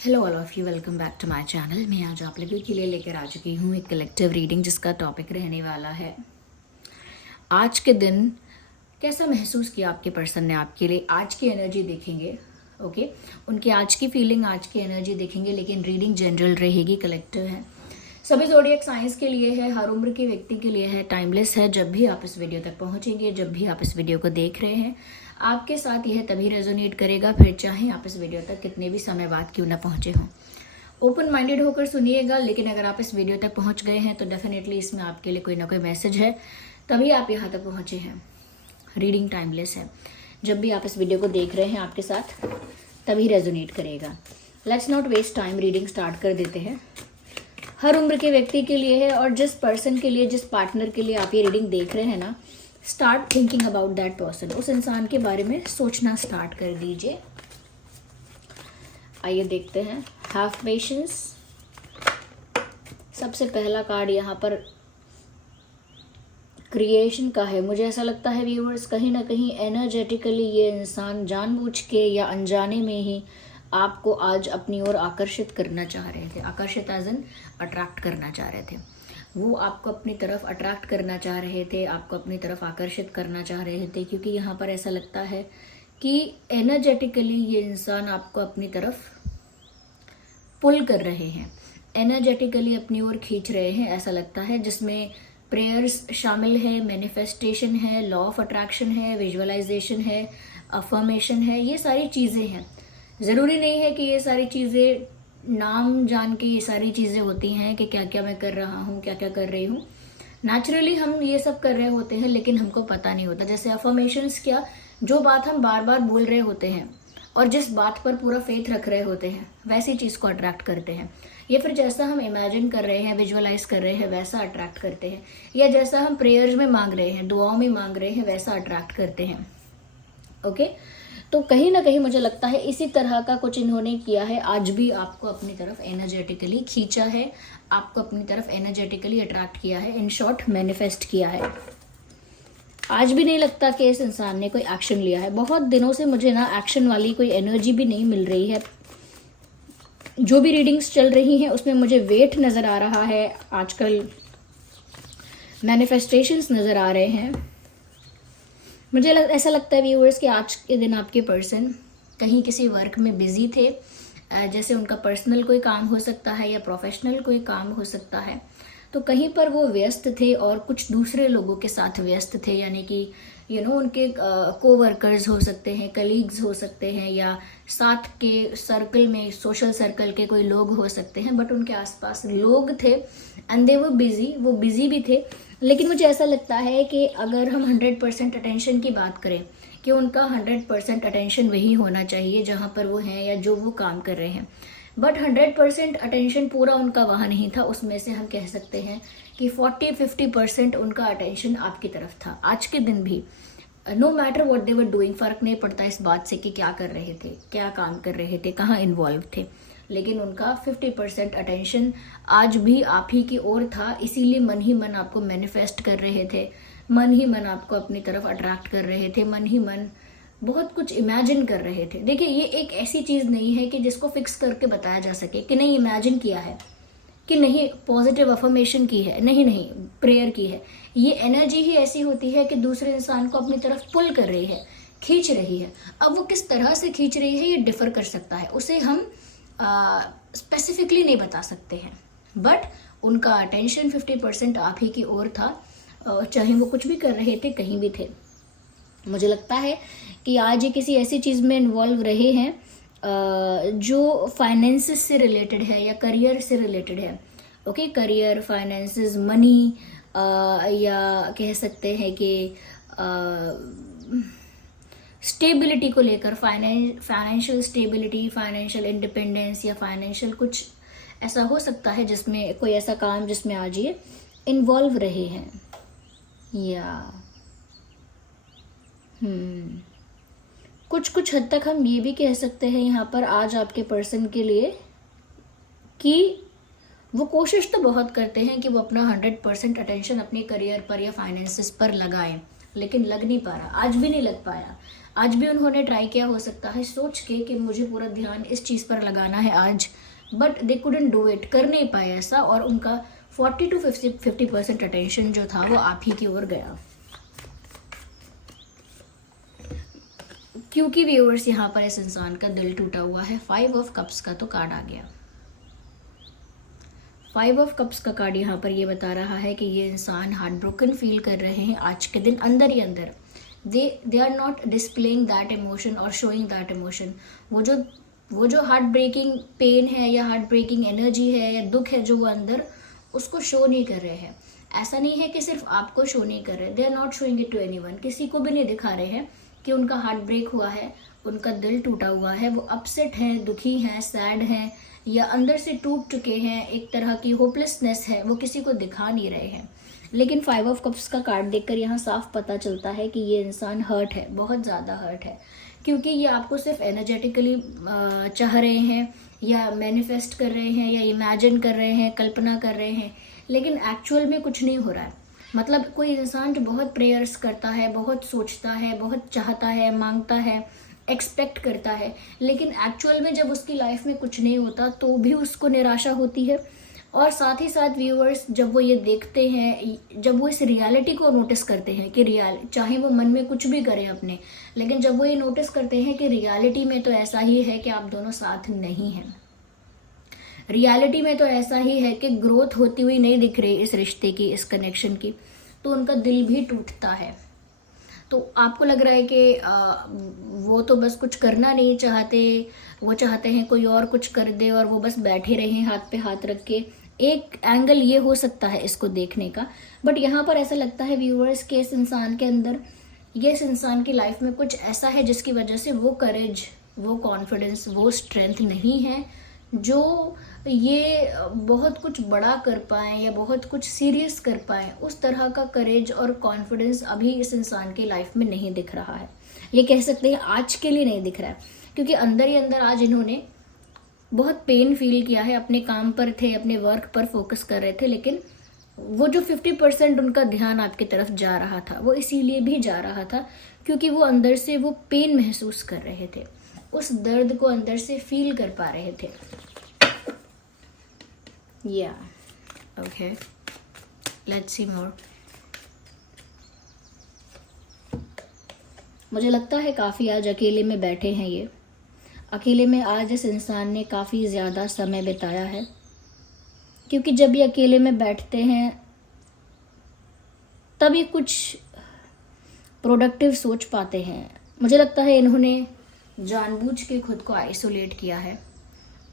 Hello all of you, welcome back to my channel. मैं आज आप लोगों के लिए लेकर आ चुकी हूँ एक कलेक्टिव रीडिंग जिसका टॉपिक रहने वाला है आज के दिन कैसा महसूस किया आपके पर्सन ने आपके लिए। आज की एनर्जी देखेंगे, ओके उनकी आज की फीलिंग, आज की एनर्जी देखेंगे, लेकिन रीडिंग जनरल रहेगी, कलेक्टिव है, सभी ज़ोडिएक साइंस के लिए है, हर उम्र के व्यक्ति के लिए है, टाइमलेस है। जब भी आप इस वीडियो तक पहुंचेंगे, जब भी आप इस वीडियो को देख रहे हैं, आपके साथ यह तभी रेजोनेट करेगा, फिर चाहे आप इस वीडियो तक कितने भी समय बाद क्यों ना पहुंचे हों। ओपन माइंडेड होकर सुनिएगा, लेकिन अगर आप इस वीडियो तक पहुंच गए हैं तो डेफिनेटली इसमें आपके लिए कोई ना कोई मैसेज है, तभी आप यहाँ तक पहुंचे हैं। रीडिंग टाइमलेस है, जब भी आप इस वीडियो को देख रहे हैं आपके साथ तभी रेजोनेट करेगा। Let's not waste time, reading start कर देते हैं। हर उम्र के व्यक्ति के लिए है, और जिस पर्सन के लिए, जिस पार्टनर के लिए आप ये रीडिंग देख रहे हैं ना, start thinking about that person. उस इंसान के बारे में सोचना स्टार्ट कर दीजिए। आइए देखते हैं। हैव पेशेंस, सबसे पहला कार्ड यहाँ पर क्रिएशन का है। मुझे ऐसा लगता है व्यूअर्स, कहीं ना कहीं एनर्जेटिकली ये इंसान जानबूझ के या अनजाने में ही आपको आज अपनी ओर आकर्षित करना चाह रहे थे। आकर्षित एज एन अट्रैक्ट करना चाह रहे थे। वो आपको अपनी तरफ अट्रैक्ट करना चाह रहे थे, आपको अपनी तरफ आकर्षित करना चाह रहे थे, क्योंकि यहाँ पर ऐसा लगता है कि एनर्जेटिकली ये इंसान आपको अपनी तरफ पुल कर रहे हैं, एनर्जेटिकली अपनी ओर खींच रहे हैं, ऐसा लगता है, जिसमें प्रेयर्स शामिल है, मैनिफेस्टेशन है, लॉ ऑफ अट्रैक्शन है, विजुअलाइजेशन है, अफर्मेशन है, ये सारी चीज़ें हैं। ज़रूरी नहीं है कि ये सारी चीज़ें नाम जान के ये सारी चीज़ें होती हैं कि क्या क्या मैं कर रहा हूँ, क्या क्या कर रही हूँ। नेचुरली हम ये सब कर रहे होते हैं, लेकिन हमको पता नहीं होता। जैसे अफर्मेशंस, क्या, जो बात हम बार बार बोल रहे होते हैं और जिस बात पर पूरा फेथ रख रहे होते हैं, वैसी चीज़ को अट्रैक्ट करते हैं। या फिर जैसा हम इमेजिन कर रहे हैं, विजुअलाइज कर रहे हैं, वैसा अट्रैक्ट करते हैं। या जैसा हम प्रेयर्स में मांग रहे हैं, दुआओं में मांग रहे हैं, वैसा अट्रैक्ट करते हैं। ओके, तो कहीं ना कहीं मुझे लगता है इसी तरह का कुछ इन्होंने किया है। आज भी आपको अपनी तरफ एनर्जेटिकली खींचा है, आपको अपनी तरफ एनर्जेटिकली अट्रैक्ट किया है, इन शॉर्ट मैनिफेस्ट किया है। आज भी नहीं लगता कि इस इंसान ने कोई एक्शन लिया है। बहुत दिनों से मुझे ना एक्शन वाली कोई एनर्जी भी नहीं मिल रही है। जो भी रीडिंग्स चल रही हैं उसमें मुझे वेट नज़र आ रहा है, आजकल मैनिफेस्टेशंस नज़र आ रहे हैं। मुझे ऐसा लगता है व्यूअर्स कि आज के दिन आपके पर्सन कहीं किसी वर्क में बिजी थे, जैसे उनका पर्सनल कोई काम हो सकता है या प्रोफेशनल कोई काम हो सकता है, तो कहीं पर वो व्यस्त थे और कुछ दूसरे लोगों के साथ व्यस्त थे। यानी कि उनके कोवर्कर्स हो सकते हैं, कलीग्स हो सकते हैं, या साथ के सर्कल में, सोशल सर्कल के कोई लोग हो सकते हैं, बट उनके आसपास लोग थे एंड दे वर बिजी, वो बिजी भी थे। लेकिन मुझे ऐसा लगता है कि अगर हम 100% अटेंशन की बात करें, कि उनका 100% अटेंशन वही होना चाहिए जहाँ पर वो हैं या जो वो काम कर रहे हैं, बट 100% अटेंशन पूरा उनका वहाँ नहीं था। उसमें से हम कह सकते हैं कि 40-50% उनका अटेंशन आपकी तरफ था। आज के दिन भी no matter what they were doing, फ़र्क नहीं पड़ता इस बात से कि क्या कर रहे थे, क्या काम कर रहे थे, कहाँ इन्वॉल्व थे, लेकिन उनका 50% अटेंशन आज भी आप ही की ओर था। इसीलिए मन ही मन आपको मैनिफेस्ट कर रहे थे, मन ही मन आपको अपनी तरफ अट्रैक्ट कर रहे थे, मन ही मन बहुत कुछ इमेजिन कर रहे थे। देखिए, ये एक ऐसी चीज़ नहीं है कि जिसको फिक्स करके बताया जा सके कि नहीं इमेजिन किया है, कि नहीं पॉजिटिव अफर्मेशन की है, नहीं नहीं प्रेयर की है। ये एनर्जी ही ऐसी होती है कि दूसरे इंसान को अपनी तरफ पुल कर रही है, खींच रही है। अब वो किस तरह से खींच रही है ये डिफर कर सकता है, उसे हम स्पेसिफिकली नहीं बता सकते हैं, बट उनका अटेंशन 50% आप ही की ओर था, चाहे वो कुछ भी कर रहे थे, कहीं भी थे। मुझे लगता है कि आज ये किसी ऐसी चीज़ में इन्वॉल्व रहे हैं जो फाइनेंसेस से रिलेटेड है या करियर से रिलेटेड है। ओके, करियर, फाइनेंसेस, मनी, या कह सकते हैं कि स्टेबिलिटी को लेकर, फाइनेंशियल स्टेबिलिटी, फाइनेंशियल इंडिपेंडेंस, या फाइनेंशियल कुछ ऐसा हो सकता है जिसमें कोई ऐसा काम जिसमें आज ये इन्वॉल्व रहे हैं। या कुछ हद तक हम ये भी कह सकते हैं यहाँ पर आज आपके पर्सन के लिए कि वो कोशिश तो बहुत करते हैं कि वो अपना 100% अटेंशन अपने करियर पर या फाइनेंसेस पर लगाएं। लेकिन लग नहीं पा रहा, आज भी नहीं लग पाया। आज भी उन्होंने ट्राई किया हो सकता है सोच के कि मुझे पूरा ध्यान इस चीज़ पर लगाना है आज, but they couldn't do it, कर नहीं पाए ऐसा, और उनका 40 to 50% अटेंशन जो था वो आप ही की ओर गया। क्योंकि व्यूअर्स यहाँ पर इस इंसान का दिल टूटा हुआ है। 5 ऑफ कप्स का तो कार्ड आ गया। 5 ऑफ कप्स का कार्ड यहाँ पर ये बता रहा है कि ये इंसान हार्ट ब्रोकन फील कर रहे हैं आज के दिन, अंदर ही अंदर। They are not displaying that emotion और शोइंग दैट इमोशन। वो जो हार्ट ब्रेकिंग पेन है या हार्ट ब्रेकिंग एनर्जी है या दुख है जो वो अंदर, उसको शो नहीं कर रहे हैं। ऐसा नहीं है कि सिर्फ आपको शो नहीं कर रहे, they are not showing it to anyone. किसी को भी नहीं दिखा रहे हैं कि उनका हार्ट ब्रेक हुआ है, उनका दिल टूटा हुआ है, वो अपसेट हैं, दुखी हैं, सैड हैं, या अंदर से टूट चुके हैं, एक तरह की होपलेसनेस है, वो किसी को दिखा नहीं रहे हैं। लेकिन 5 ऑफ कप्स का कार्ड देखकर यहाँ साफ पता चलता है कि ये इंसान हर्ट है, बहुत ज़्यादा हर्ट है, क्योंकि ये आपको सिर्फ एनर्जेटिकली चाह रहे हैं या मैनिफेस्ट कर रहे हैं या इमेजिन कर रहे हैं, कल्पना कर रहे हैं, लेकिन एक्चुअल में कुछ नहीं हो रहा है। मतलब कोई इंसान जो बहुत प्रेयर्स करता है, बहुत सोचता है, बहुत चाहता है, मांगता है, एक्सपेक्ट करता है, लेकिन एक्चुअल में जब उसकी लाइफ में कुछ नहीं होता तो भी उसको निराशा होती है। और साथ ही साथ व्यूअर्स जब वो ये देखते हैं, जब वो इस रियलिटी को नोटिस करते हैं कि चाहे वो मन में कुछ भी करें अपने, लेकिन जब वो ये नोटिस करते हैं कि रियलिटी में तो ऐसा ही है कि आप दोनों साथ नहीं हैं, रियलिटी में तो ऐसा ही है कि ग्रोथ होती हुई नहीं दिख रही इस रिश्ते की, इस कनेक्शन की, तो उनका दिल भी टूटता है। तो आपको लग रहा है कि वो तो बस कुछ करना नहीं चाहते, वो चाहते हैं कोई और कुछ कर दे और वो बस बैठे रहें हाथ पे हाथ रख के। एक एंगल ये हो सकता है इसको देखने का, बट यहाँ पर ऐसा लगता है व्यूअर्स के इस इंसान के अंदर, ये इस इंसान की लाइफ में कुछ ऐसा है जिसकी वजह से वो करेज, वो कॉन्फिडेंस, वो स्ट्रेंथ नहीं है जो ये बहुत कुछ बड़ा कर पाए या बहुत कुछ सीरियस कर पाए। उस तरह का करेज और कॉन्फिडेंस अभी इस इंसान की लाइफ में नहीं दिख रहा है। ये कह सकते हैं आज के लिए नहीं दिख रहा है, क्योंकि अंदर ही अंदर आज इन्होंने बहुत पेन फील किया है। अपने काम पर थे, अपने वर्क पर फोकस कर रहे थे, लेकिन वो जो 50% उनका ध्यान आपकी तरफ जा रहा था, वो इसीलिए भी जा रहा था क्योंकि वो अंदर से वो पेन महसूस कर रहे थे, उस दर्द को अंदर से फील कर पा रहे थे। ओके, लेट्स सी मोर। मुझे लगता है काफ़ी आज अकेले में बैठे हैं ये। अकेले में आज इस इंसान ने काफ़ी ज़्यादा समय बिताया है, क्योंकि जब ये अकेले में बैठते हैं तब ये कुछ प्रोडक्टिव सोच पाते हैं। मुझे लगता है इन्होंने जानबूझ के खुद को आइसोलेट किया है।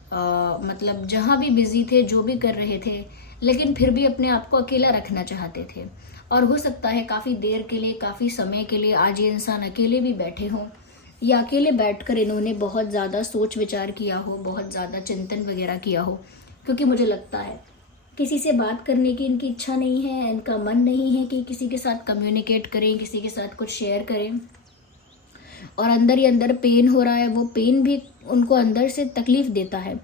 मतलब जहाँ भी बिजी थे, जो भी कर रहे थे, लेकिन फिर भी अपने आप को अकेला रखना चाहते थे। और हो सकता है काफ़ी देर के लिए, काफ़ी समय के लिए आज ये इंसान अकेले भी बैठे हों, या अकेले बैठकर इन्होंने बहुत ज़्यादा सोच विचार किया हो, बहुत ज़्यादा चिंतन वगैरह किया हो। क्योंकि मुझे लगता है किसी से बात करने की इनकी इच्छा नहीं है, इनका मन नहीं है कि किसी के साथ कम्युनिकेट करें, किसी के साथ कुछ शेयर करें। और अंदर ही अंदर पेन हो रहा है, वो पेन भी उनको अंदर से तकलीफ़ देता है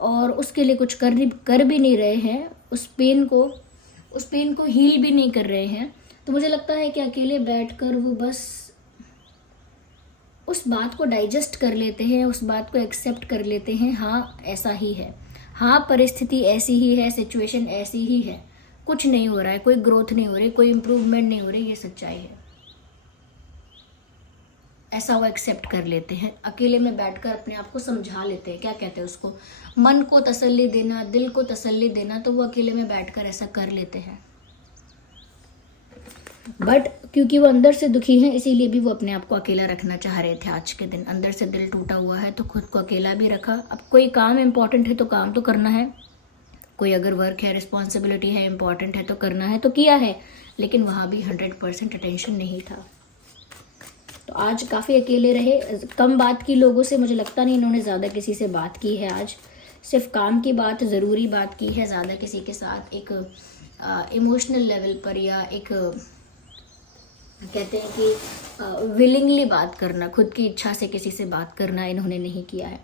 और उसके लिए कुछ कर भी नहीं रहे हैं, उस पेन को हील भी नहीं कर रहे हैं। तो मुझे लगता है कि अकेले बैठकर वो बस उस बात को डाइजेस्ट कर लेते हैं, उस बात को एक्सेप्ट कर लेते हैं। हाँ, ऐसा ही है, हाँ परिस्थिति ऐसी ही है, सिचुएशन ऐसी ही है, कुछ नहीं हो रहा है, कोई ग्रोथ नहीं हो रही, कोई इम्प्रूवमेंट नहीं हो रही, ये सच्चाई है। ऐसा वो एक्सेप्ट कर लेते हैं, अकेले में बैठकर अपने आप को समझा लेते हैं, क्या कहते हैं उसको, मन को तसल्ली देना, दिल को तसल्ली देना, तो वो अकेले में बैठकर ऐसा कर लेते हैं। बट क्योंकि वो अंदर से दुखी हैं, इसीलिए भी वो अपने आप को अकेला रखना चाह रहे थे आज के दिन। अंदर से दिल टूटा हुआ है तो खुद को अकेला भी रखा। अब कोई काम इम्पॉर्टेंट है तो काम तो करना है, कोई अगर वर्क है, रिस्पॉन्सिबिलिटी है, इम्पॉर्टेंट है तो करना है, तो किया है, लेकिन वहाँ भी 100% अटेंशन नहीं था। तो आज काफ़ी अकेले रहे, कम बात की लोगों से। मुझे लगता नहीं इन्होंने ज़्यादा किसी से बात की है आज, सिर्फ काम की बात, ज़रूरी बात की है। ज़्यादा किसी के साथ एक इमोशनल लेवल पर या एक कहते हैं कि विलिंगली बात करना, खुद की इच्छा से किसी से बात करना इन्होंने नहीं किया है।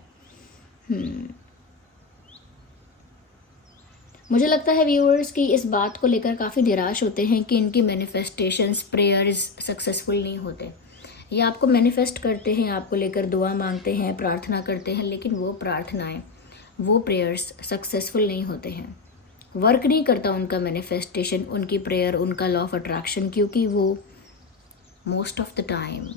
मुझे लगता है व्यूअर्स की इस बात को लेकर काफ़ी निराश होते हैं कि इनकी मैनिफेस्टेशंस प्रेयर्स सक्सेसफुल नहीं होते। ये आपको मैनिफेस्ट करते हैं, आपको लेकर दुआ मांगते हैं, प्रार्थना करते हैं, लेकिन वो प्रार्थनाएं, वो प्रेयर्स सक्सेसफुल नहीं होते हैं। वर्क नहीं करता उनका मैनिफेस्टेशन, उनकी प्रेयर, उनका लॉ ऑफ अट्रैक्शन, क्योंकि वो मोस्ट ऑफ द टाइम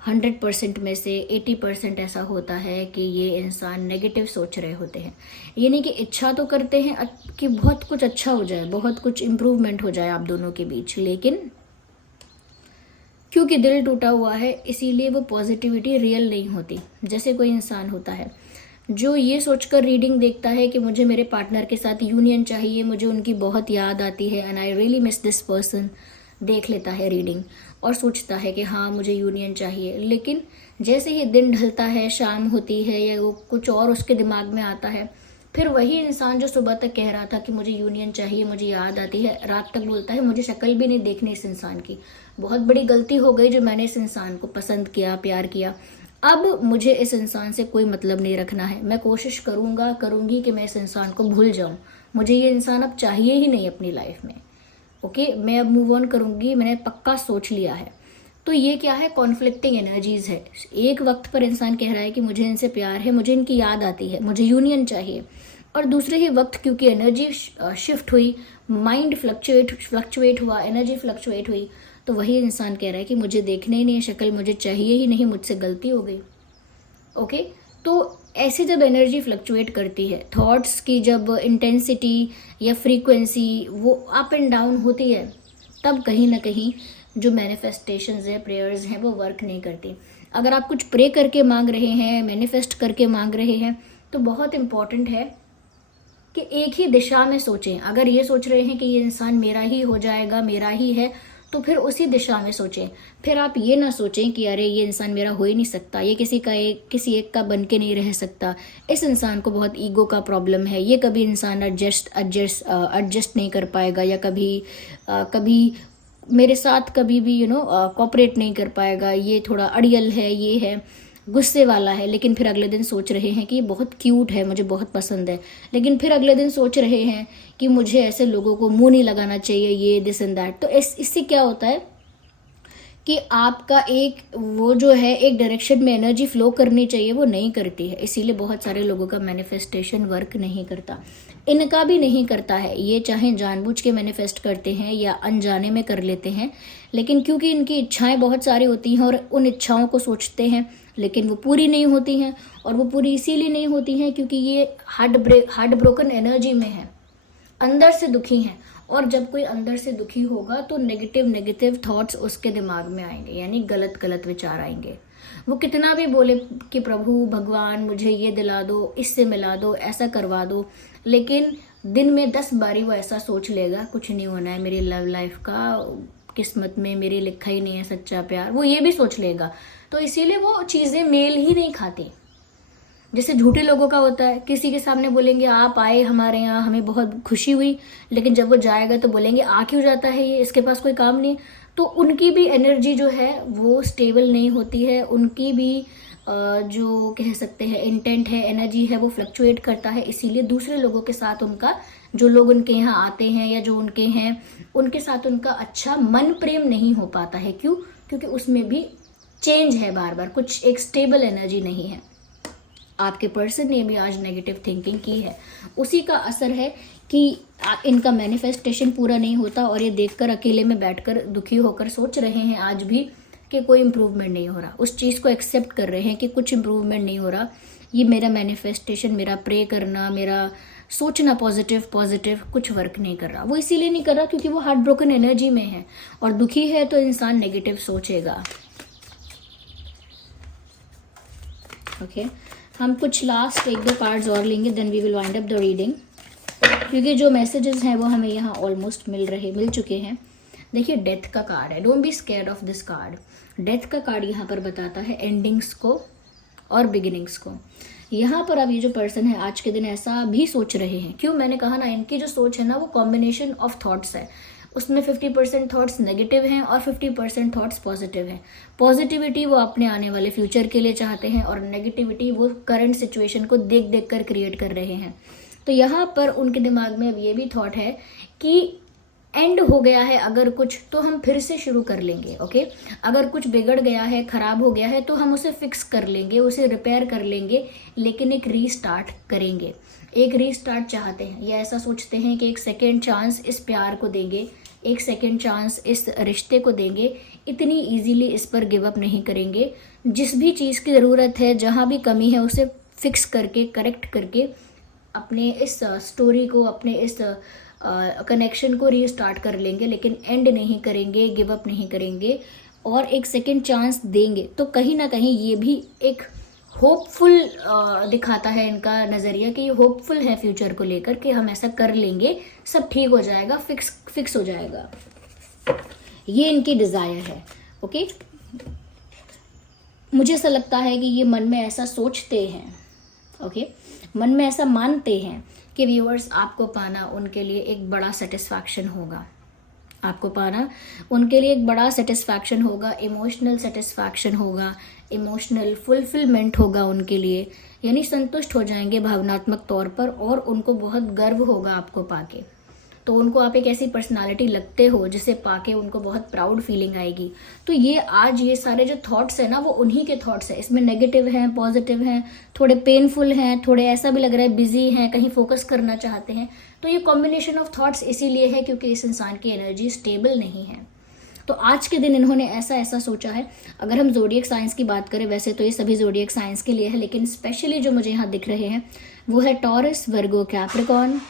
100% में से 80% ऐसा होता है कि ये इंसान नेगेटिव सोच रहे होते हैं। ये नहीं कि इच्छा तो करते हैं कि बहुत कुछ अच्छा हो जाए, बहुत कुछ इम्प्रूवमेंट हो जाए आप दोनों के बीच, लेकिन क्योंकि दिल टूटा हुआ है इसीलिए वो पॉजिटिविटी रियल नहीं होती। जैसे कोई इंसान होता है जो ये सोचकर रीडिंग देखता है कि मुझे मेरे पार्टनर के साथ यूनियन चाहिए, मुझे उनकी बहुत याद आती है and I really miss this person, देख लेता है रीडिंग और सोचता है कि हाँ मुझे यूनियन चाहिए, लेकिन जैसे ही दिन ढलता है, शाम होती है या वो कुछ और उसके दिमाग में आता है, फिर वही इंसान जो सुबह तक कह रहा था कि मुझे यूनियन चाहिए, मुझे याद आती है, रात तक बोलता है मुझे शक्ल भी नहीं देखनी इस इंसान की, बहुत बड़ी गलती हो गई जो मैंने इस इंसान को पसंद किया, प्यार किया, अब मुझे इस इंसान से कोई मतलब नहीं रखना है, मैं कोशिश करूंगी कि मैं इस इंसान को भूल जाऊं, मुझे ये इंसान अब चाहिए ही नहीं अपनी लाइफ में। ओके, मैं अब मूव ऑन करूंगी, मैंने पक्का सोच लिया है। तो ये क्या है, कॉन्फ्लिक्टिंग एनर्जीज है। एक वक्त पर इंसान कह रहा है कि मुझे इनसे प्यार है, मुझे इनकी याद आती है, मुझे यूनियन चाहिए, और दूसरे ही वक्त क्योंकि एनर्जी शिफ्ट हुई, माइंड फ्लक्चुएट हुआ, एनर्जी फ्लक्चुएट हुई, तो वही इंसान कह रहा है कि मुझे देखने ही नहीं है शक्ल, मुझे चाहिए ही नहीं, मुझसे गलती हो गई। ओके, तो ऐसे जब एनर्जी फ्लक्चुएट करती है, थॉट्स की जब इंटेंसिटी या फ्रीक्वेंसी वो अप एंड डाउन होती है, तब कहीं ना कहीं जो मैनिफेस्टेशंस है, प्रेयर्स हैं, वो वर्क नहीं करती। अगर आप कुछ प्रे करके मांग रहे हैं, मैनिफेस्ट करके मांग रहे हैं, तो बहुत इंपॉर्टेंट है कि एक ही दिशा में सोचें। अगर ये सोच रहे हैं कि ये इंसान मेरा ही हो जाएगा, मेरा ही है, तो फिर उसी दिशा में सोचें। फिर आप ये ना सोचें कि अरे ये इंसान मेरा हो ही नहीं सकता, ये किसी एक का बन के नहीं रह सकता, इस इंसान को बहुत ईगो का प्रॉब्लम है, ये कभी इंसान एडजस्ट नहीं कर पाएगा, या कभी मेरे साथ कभी भी कोऑपरेट नहीं कर पाएगा, ये थोड़ा अड़ियल है, ये है, गुस्से वाला है। लेकिन फिर अगले दिन सोच रहे हैं कि ये बहुत क्यूट है, मुझे बहुत पसंद है, लेकिन फिर अगले दिन सोच रहे हैं कि मुझे ऐसे लोगों को मुंह नहीं लगाना चाहिए, ये दिस एंड दैट। तो इससे क्या होता है कि आपका वो जो है एक डायरेक्शन में एनर्जी फ्लो करनी चाहिए, वो नहीं करती है। इसीलिए बहुत सारे लोगों का मैनिफेस्टेशन वर्क नहीं करता, इनका भी नहीं करता है। ये चाहे जानबूझ के मैनिफेस्ट करते हैं या अनजाने में कर लेते हैं, लेकिन क्योंकि इनकी इच्छाएं बहुत सारी होती हैं और उन इच्छाओं को सोचते हैं, लेकिन वो पूरी नहीं होती हैं। और वो पूरी इसीलिए नहीं होती हैं क्योंकि ये हार्ट ब्रोकन एनर्जी में है, अंदर से दुखी हैं। और जब कोई अंदर से दुखी होगा तो नेगेटिव थॉट्स उसके दिमाग में आएंगे, यानी गलत विचार आएंगे। वो कितना भी बोले कि प्रभु भगवान मुझे ये दिला दो, इससे मिला दो, ऐसा करवा दो, लेकिन दिन में 10 बारी वो ऐसा सोच लेगा कुछ नहीं होना है मेरी लव लाइफ का, किस्मत में मेरी लिखा ही नहीं है सच्चा प्यार, वो ये भी सोच लेगा। तो इसीलिए वो चीज़ें मेल ही नहीं खाती। जैसे झूठे लोगों का होता है, किसी के सामने बोलेंगे आप आए हमारे यहाँ, हमें बहुत खुशी हुई, लेकिन जब वो जाएगा तो बोलेंगे आ क्यों जाता है ये, इसके पास कोई काम नहीं। तो उनकी भी एनर्जी जो है वो स्टेबल नहीं होती है, उनकी भी जो कह सकते हैं इंटेंट है, एनर्जी है, वो फ्लक्चुएट करता है। इसीलिए दूसरे लोगों के साथ उनका, जो लोग उनके यहाँ आते हैं या जो उनके हैं, उनके साथ उनका अच्छा मन प्रेम नहीं हो पाता है। क्यों? क्योंकि उसमें भी चेंज है, बार बार कुछ एक स्टेबल एनर्जी नहीं है। आपके पर्सन ने भी आज नेगेटिव थिंकिंग की है, उसी का असर है कि इनका मैनिफेस्टेशन पूरा नहीं होता, और ये देखकर अकेले में बैठकर दुखी होकर सोच रहे हैं आज भी कि कोई इम्प्रूवमेंट नहीं हो रहा। उस चीज़ को एक्सेप्ट कर रहे हैं कि कुछ इम्प्रूवमेंट नहीं हो रहा, ये मेरा मैनिफेस्टेशन, मेरा प्रे करना, मेरा सोचना पॉजिटिव कुछ वर्क नहीं कर रहा। वो इसीलिए नहीं कर रहा क्योंकि वो हार्ट ब्रोकन एनर्जी में है, और दुखी है तो इंसान नेगेटिव सोचेगा। ओके, हम कुछ लास्ट 1-2 कार्ड्स और लेंगे, then we will wind up the reading, क्योंकि जो मैसेजेस हैं वो हमें यहाँ ऑलमोस्ट मिल चुके हैं। देखिए, डेथ का कार्ड है, don't be scared of this card. Death का कार्ड यहाँ पर बताता है एंडिंग्स को और बिगिनिंग्स को। यहाँ पर अब ये जो पर्सन है आज के दिन ऐसा भी सोच रहे हैं। क्यों? मैंने कहा ना, इनकी जो सोच है ना वो कॉम्बिनेशन ऑफ थॉट्स है, उसमें 50% थॉट्स नेगेटिव हैं और 50% थॉट्स पॉजिटिव हैं। पॉजिटिविटी वो अपने आने वाले फ्यूचर के लिए चाहते हैं, और नेगेटिविटी वो करंट सिचुएशन को देख कर क्रिएट कर रहे हैं। तो यहाँ पर उनके दिमाग में अब ये भी थॉट है कि एंड हो गया है अगर कुछ तो हम फिर से शुरू कर लेंगे। ओके, अगर कुछ बिगड़ गया है, खराब हो गया है तो हम उसे फिक्स कर लेंगे, उसे रिपेयर कर लेंगे, लेकिन एक रीस्टार्ट करेंगे। एक रीस्टार्ट चाहते हैं, या ऐसा सोचते हैं कि एक सेकेंड चांस इस प्यार को देंगे, एक सेकेंड चांस इस रिश्ते को देंगे, इतनी इजीली इस पर गिव अप नहीं करेंगे। जिस भी चीज़ की ज़रूरत है, जहाँ भी कमी है, उसे फिक्स करके, करेक्ट करके अपने इस स्टोरी को, अपने इस कनेक्शन को रीस्टार्ट कर लेंगे, लेकिन एंड नहीं करेंगे, गिव अप नहीं करेंगे और एक सेकेंड चांस देंगे। तो कहीं ना कहीं ये भी एक होपफुल दिखाता है इनका नज़रिया, कि ये होपफुल है फ्यूचर को लेकर कि हम ऐसा कर लेंगे, सब ठीक हो जाएगा, फिक्स हो जाएगा। ये इनकी डिज़ायर है। ओके, मुझे ऐसा लगता है कि ये मन में ऐसा सोचते हैं, ओके, मन में ऐसा मानते हैं कि व्यूअर्स आपको पाना उनके लिए एक बड़ा सेटिस्फैक्शन होगा। आपको पाना उनके लिए एक बड़ा सेटिस्फैक्शन होगा, इमोशनल सेटिस्फैक्शन होगा, इमोशनल फुलफिलमेंट होगा उनके लिए, यानी संतुष्ट हो जाएंगे भावनात्मक तौर पर और उनको बहुत गर्व होगा आपको पाके। तो उनको आप एक ऐसी पर्सनालिटी लगते हो जिसे पाके उनको बहुत प्राउड फीलिंग आएगी। तो ये आज ये सारे जो थॉट्स है ना, वो उन्हीं के थॉट्स है। इसमें नेगेटिव हैं, पॉजिटिव हैं, थोड़े पेनफुल हैं, थोड़े ऐसा भी लग रहा है बिजी हैं, कहीं फोकस करना चाहते हैं। तो ये कॉम्बिनेशन ऑफ थॉट्स इसीलिए है क्योंकि इस इंसान की एनर्जी स्टेबल नहीं है। तो आज के दिन इन्होंने ऐसा सोचा है। अगर हम ज़ोडिएक साइंस की बात करें, वैसे तो ये सभी ज़ोडिएक साइंस के लिए है, लेकिन स्पेशली जो मुझे यहाँ दिख रहे हैं वो है taurus, Virgo, Capricorn.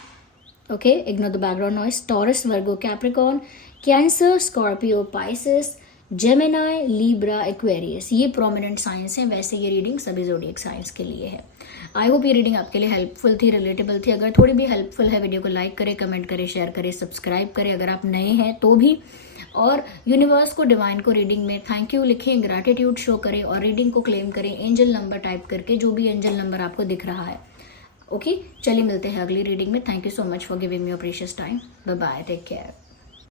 Okay, ignore the background noise. Taurus, Virgo, Capricorn, cancer, Scorpio, Pisces, Gemini, Libra, Aquarius, ये प्रोमिनेंट साइंस हैं। वैसे ये रीडिंग सभी ज़ोडिएक साइंस के लिए है। आई होप ये रीडिंग आपके लिए हेल्पफुल थी, रिलेटेबल थी। अगर थोड़ी भी हेल्पफुल है, वीडियो को लाइक करें, कमेंट करें, शेयर करें, सब्सक्राइब करें अगर आप नए हैं तो भी। और यूनिवर्स को, डिवाइन को रीडिंग में थैंक यू लिखें, ग्रैटिट्यूड शो करें और रीडिंग को क्लेम करें एंजल नंबर टाइप करके, जो भी एंजल नंबर आपको दिख रहा है। ओके, चलिए मिलते हैं अगली रीडिंग में। Thank you so much for giving me your precious time. Bye bye, take care.